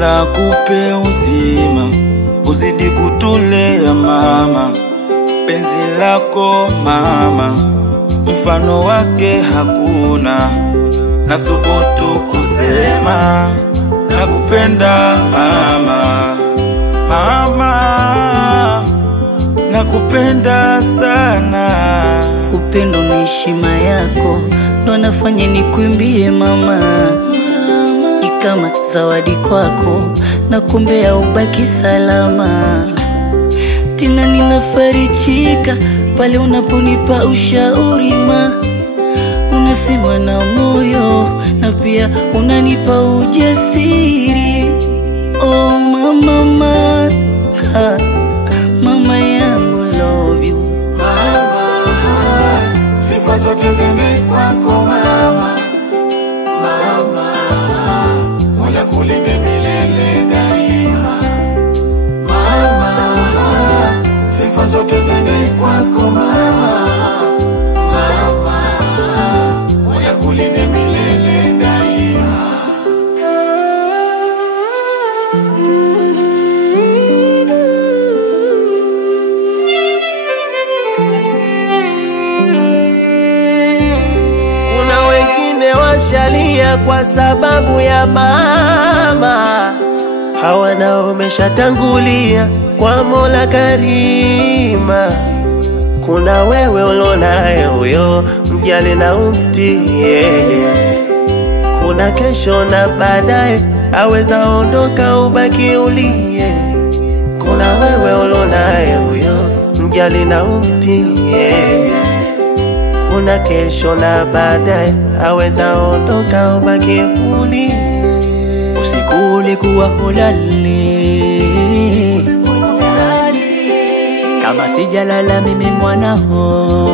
Mola kupe uzima, uzidi kutulea mama. Penzi lako mama, mfano wake hakuna. Nasubutu kusema nakupenda mama. Mama, nakupenda sana. Upendo na heshima yako ndo nafanya nikuimbie mama. Ikama zawadi kwako nakuombea ubaki salama. Tena ninafarijika pale unaponipa ushauri ma. Unasema na moyo na pia unanipa ujasiri. Oh mama, mama, mama yangu love you. Mama, sifa zote zende kwako mama. Mama, Mola kulinde milele daima. Mama, sifa zote zende kwako mama. Mama, Mola kulinde milele daima. Kuna wengine washalia kwa sababu ya mama, hawa nao wameshatangulia kwa Mola Karima. Kuna wewe ulonaye huyo, mjali na umtie. Kuna kesho na baadaye, aweza ondoka ubaki ulie. Kuna wewe ulonaye huyo, mjali na umtie. Kuna kesho na baadaye, aweza ondoka ubaki ulie. Usiku ulikuwa hulali, kama sijalala mimi mwanao.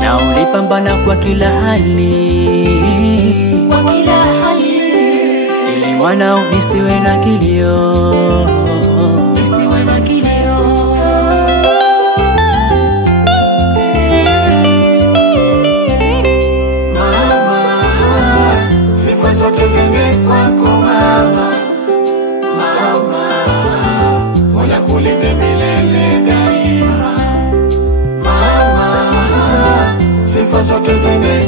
Na ulipambana kwa kila hali, ili mwanao nisiwe na kilio. Kwako mama. Mama, Mola kulinde milele daima. Mama, sifa zote zende